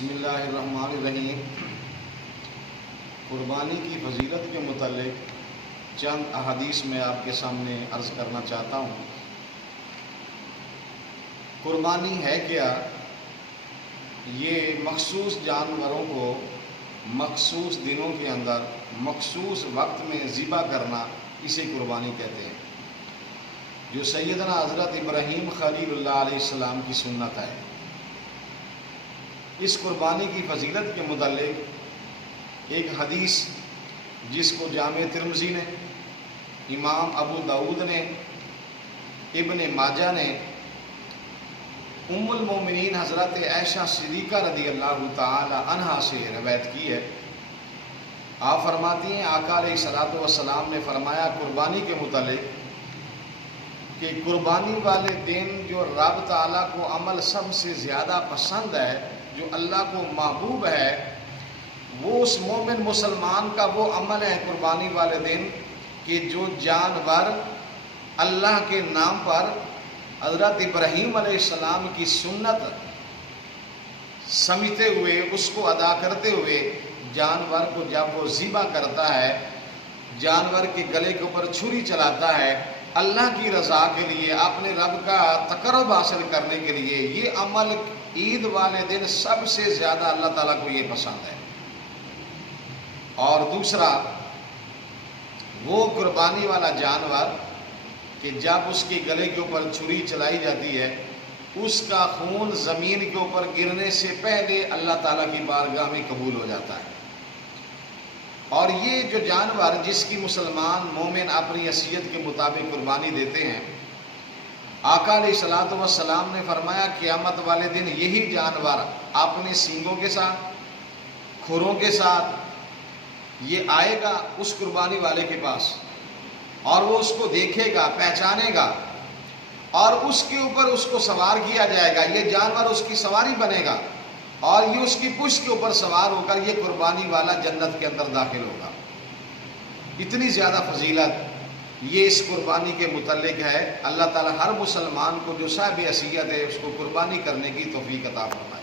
بسم اللہ الرحمن الرحیم۔ قربانی کی فضیلت کے متعلق چند احادیث میں آپ کے سامنے عرض کرنا چاہتا ہوں۔ قربانی ہے کیا؟ یہ مخصوص جانوروں کو مخصوص دنوں کے اندر مخصوص وقت میں ذبح کرنا، اسے قربانی کہتے ہیں، جو سیدنا حضرت ابراہیم خلیل اللہ علیہ السلام کی سنت ہے۔ اس قربانی کی فضیلت کے متعلق ایک حدیث جس کو جامع ترمذی نے، امام ابو داؤد نے، ابن ماجہ نے ام المومنین حضرت عائشہ صدیقہ رضی اللہ تعالی عنہا سے روایت کی ہے۔ آپ فرماتی ہیں آقا علیہ الصلوۃ والسلام نے فرمایا قربانی کے متعلق کہ قربانی والے دن جو رب تعالیٰ کو عمل سب سے زیادہ پسند ہے، جو اللہ کو محبوب ہے، وہ اس مومن مسلمان کا وہ عمل ہے قربانی والے دن کہ جو جانور اللہ کے نام پر حضرت ابراہیم علیہ السلام کی سنت سمجھتے ہوئے، اس کو ادا کرتے ہوئے جانور کو جب وہ ذبح کرتا ہے، جانور کے گلے کے اوپر چھری چلاتا ہے، اللہ کی رضا کے لیے، اپنے رب کا تقرب حاصل کرنے کے لیے، یہ عمل عید والے دن سب سے زیادہ اللہ تعالیٰ کو یہ پسند ہے۔ اور دوسرا، وہ قربانی والا جانور کہ جب اس کے گلے کے اوپر چھری چلائی جاتی ہے، اس کا خون زمین کے اوپر گرنے سے پہلے اللہ تعالیٰ کی بارگاہ میں قبول ہو جاتا ہے۔ اور یہ جو جانور جس کی مسلمان مومن اپنی حیثیت کے مطابق قربانی دیتے ہیں، آقا علیہ الصلوۃ والسلام نے فرمایا قیامت والے دن یہی جانور اپنے سینگوں کے ساتھ، کھروں کے ساتھ یہ آئے گا اس قربانی والے کے پاس، اور وہ اس کو دیکھے گا، پہچانے گا، اور اس کے اوپر اس کو سوار کیا جائے گا، یہ جانور اس کی سواری بنے گا، اور یہ اس کی پشت کے اوپر سوار ہو کر یہ قربانی والا جنت کے اندر داخل ہوگا۔ اتنی زیادہ فضیلت یہ اس قربانی کے متعلق ہے۔ اللہ تعالیٰ ہر مسلمان کو جو صاحب حیثیت ہے اس کو قربانی کرنے کی توفیق عطا فرمائے۔